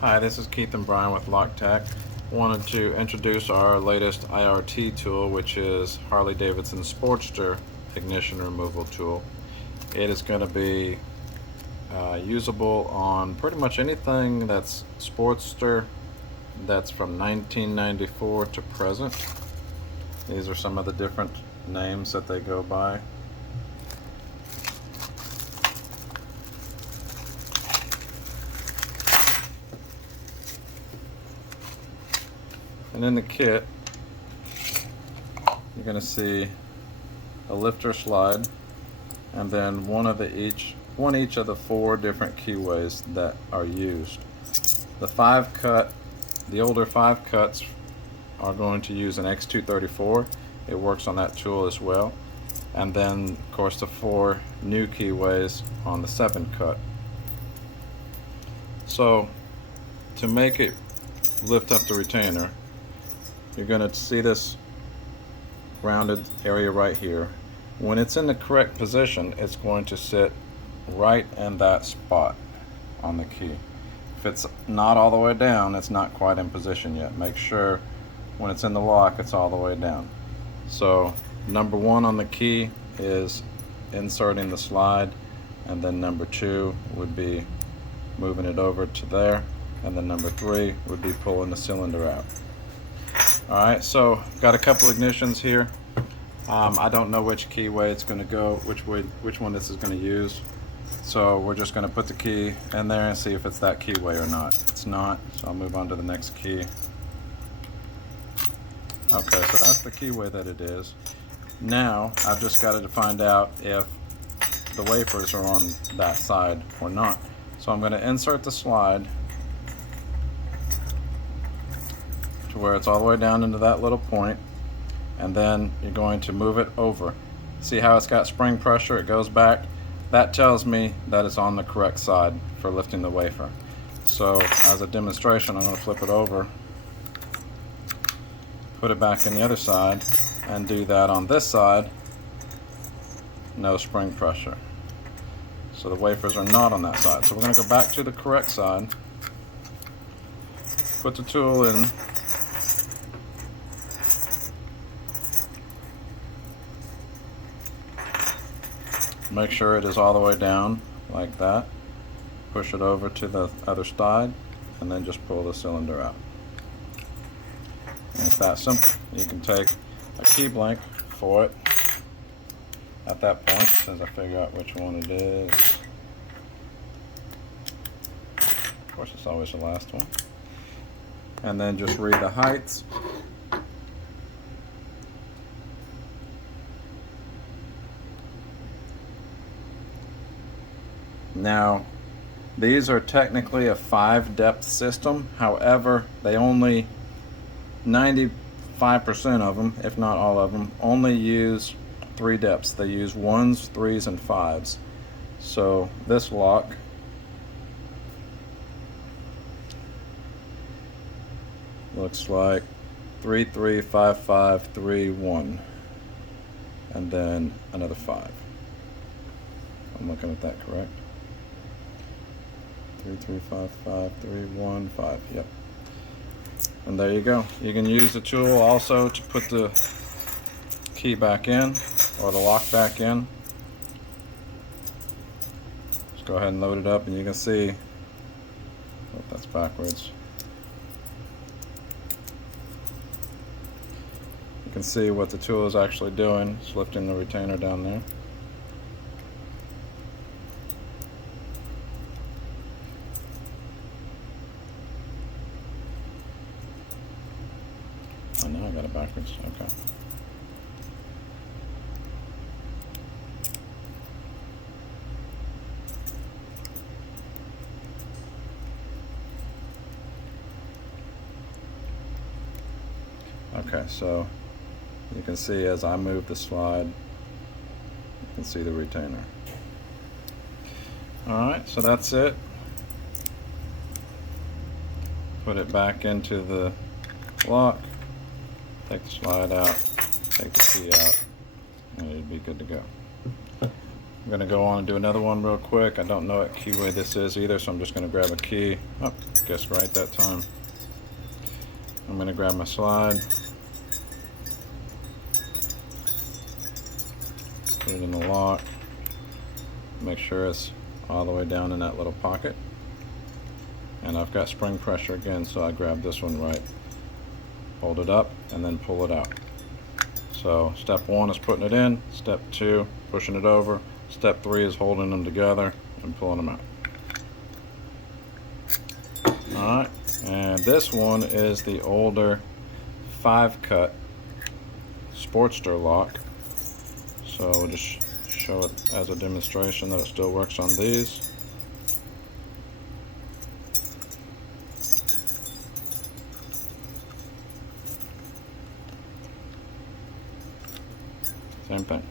Hi, this is Keith and Brian with LockTech. Wanted to introduce our latest IRT tool, which is Harley Davidson Sportster ignition removal tool. It is going to be usable on pretty much anything that's Sportster that's from 1994 to present. These are some of the different names that they go by. And in the kit, you're going to see a lifter slide, and then one each of the 4 different keyways that are used. The older 5 cuts are going to use an X234. It works on that tool as well. And then, of course, the 4 new keyways on the 7 cut. So, to make it lift up the retainer, you're going to see this rounded area right here. When it's in the correct position, it's going to sit right in that spot on the key. If it's not all the way down, it's not quite in position yet. Make sure when it's in the lock, it's all the way down. So number 1 on the key is inserting the slide, and then number 2 would be moving it over to there, and then number 3 would be pulling the cylinder out. Alright, so got a couple ignitions here. I don't know which keyway it's going to go, which one this is going to use. So we're just going to put the key in there and see if it's that keyway or not. It's not, so I'll move on to the next key. Okay, so that's the keyway that it is. Now I've just got to find out if the wafers are on that side or not. So I'm going to insert the slide to where it's all the way down into that little point, and then you're going to move it over. See how it's got spring pressure? It goes back. That tells me that it's on the correct side for lifting the wafer. So as a demonstration, I'm going to flip it over, put it back in the other side, and do that on this side. No spring pressure. So the wafers are not on that side. So we're going to go back to the correct side, put the tool in, make sure it is all the way down like that, push it over to the other side, and then just pull the cylinder out. And it's that simple. You can take a key blank for it at that point, as I figure out which one it is. Of course, it's always the last one. And then just read the heights. Now, these are technically a 5-depth system. However, they only 95% of them, if not all of them, only use 3 depths. They use 1s, 3s, and 5s. So this lock looks like 3, 3, 5, 5, 3, 1, and then another 5. I'm looking at that correct. 3, 3, 5, 5, 3, 1, 5. Yep. And there you go. You can use the tool also to put the key back in, or the lock back in. Just go ahead and load it up, and you can see, oh, that's backwards. You can see what the tool is actually doing. It's lifting the retainer down there. Oh, now I got it backwards. Okay. Okay, so you can see as I move the slide, you can see the retainer. Alright, so that's it. Put it back into the lock, take the slide out, take the key out, and it'll be good to go. I'm going to go on and do another one real quick. I don't know what keyway this is either, so I'm just going to grab a key. Oh, guessed right that time. I'm going to grab my slide, put it in the lock, make sure it's all the way down in that little pocket. And I've got spring pressure again, so I grab this one right, hold it up, and then pull it out. So step 1 is putting it in, step 2 pushing it over, step 3 is holding them together and pulling them out. Alright, and this one is the older 5-cut Sportster lock. So we'll just show it as a demonstration that it still works on these. Same thing.